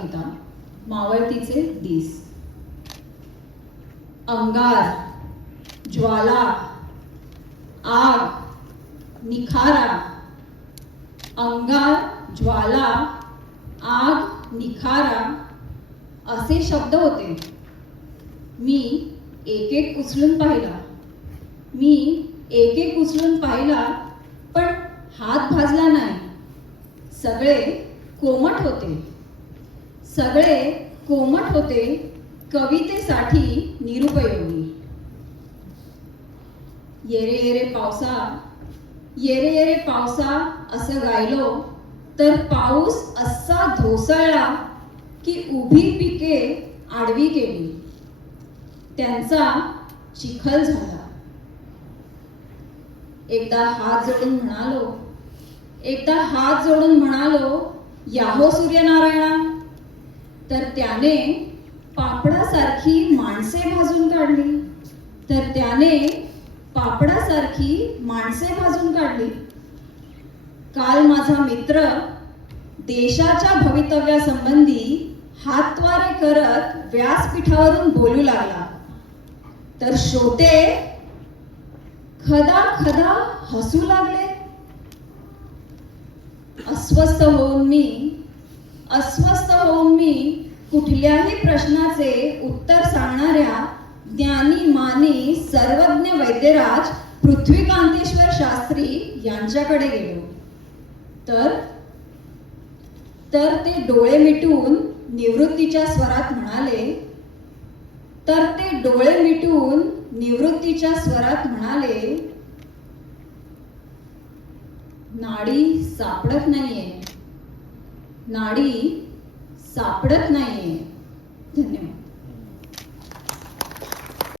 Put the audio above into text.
कविता मावळतीचे दिस. अंगार, ज्वाला, आग, निखारा. अंगार, ज्वाला, आग, निखारा असे शब्द होते. मी एक एक उचलून पाहिला. पण हात भाजला नाही. सगळे कोमट होते कवितेसाठी निरुपयोगी. येरे येरे पावसा असं गायलो तर पाऊस असा धोसळला की उभी पिके आडवी केली. त्यांचा चिखल झाला. एकदा हात जोडून म्हणालो याहो सूर्यनारायणा. तर त्याने पापडासारखी माणसे भाजून काढली. काल माझा मित्र देशाच्या भवितव्यासंबंधी हातवारे करत व्यासपीठावरून बोलू लागला. तर श्रोते खदा हसू लागले. अस्वस्थ होऊन मी कुठल्याही प्रश्नाचे उत्तर सांगणाऱ्या ज्ञानी मानी सर्वज्ञ वैद्यराज पृथ्वीकांतेश्वर शास्त्री यांच्याकडे गेलो. तर ते डोळे मिटून निवृत्तीच्या स्वरात म्हणाले, नाडी सापडत नाहीये. धन्यवाद.